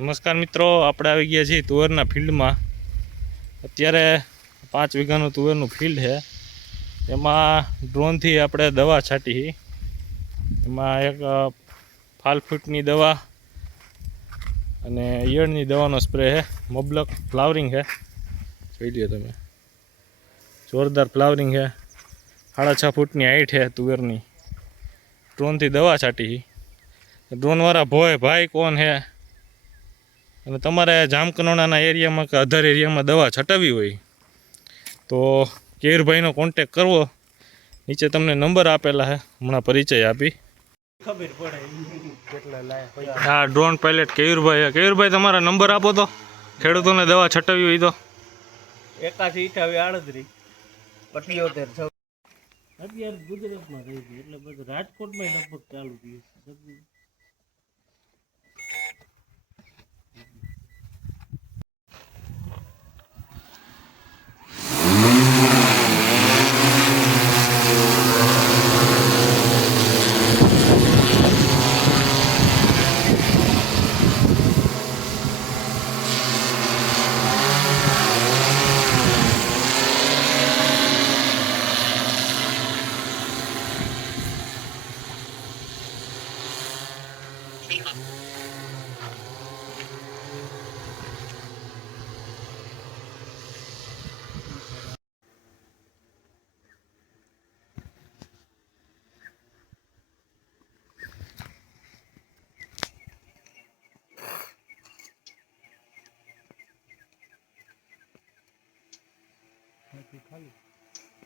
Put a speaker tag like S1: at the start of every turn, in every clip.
S1: નમસ્કાર મિત્રો, આપણે આવી ગયા છીએ તુવેરના ફિલ્ડમાં. અત્યારે પાંચ વીઘાનું તુવેરનું ફિલ્ડ છે. એમાં ડ્રોનથી આપણે દવા છાંટી. એમાં એક ફાલફૂટની ફાલ ફૂટની દવા અને ઈયળની દવાનો સ્પ્રે છે. મબલક ફ્લાવરિંગ છે. જોઈ લ્યો તમે. જોરદાર ફ્લાવરિંગ છે. સાડા છ ફૂટની હાઈટ છે તુવેરની. ડ્રોનથી દવા છાંટી ડ્રોનવાળા ભોય ભાઈ કોણ છે? અને તમારે જામકનોડાના એરિયામાં કે અધર એરિયામાં દવા છટાવી હોય તો કેરભાઈનો કોન્ટેક કરવો. નીચે તમને નંબર આપેલા છે હમણાં પરિચય આપી.
S2: ખબર પડે કેટલા લાય પૈસા.
S1: હા ડ્રોન પાયલટ કેયુરભાઈ કેયુરભાઈ તમારા નંબર આપો તો. ખેડૂતોને દવા છટાવી હોય તો.
S2: એકાસી અઠાવી આડત્રીસ. પંચોતેર છ અત્યારે ગુજરાતમાં રહી ગઈ એટલે બધું રાજકોટમાં લગભગ ચાલુ થયું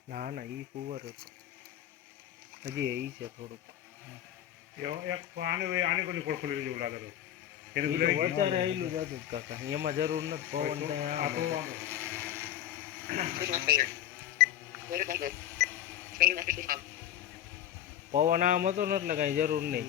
S2: ના ના ઈ કુંવર હતો હજી એ છે થોડુંક
S3: એક આને આને કોઈ પોર્ટફોલિયો જેવું લાગે તો? એને
S2: ઈ તો જ હતું કાકા. એમાં જરૂર નથી. પવન પવન આમ હતો ને એટલે કઈ જરૂર નહીં.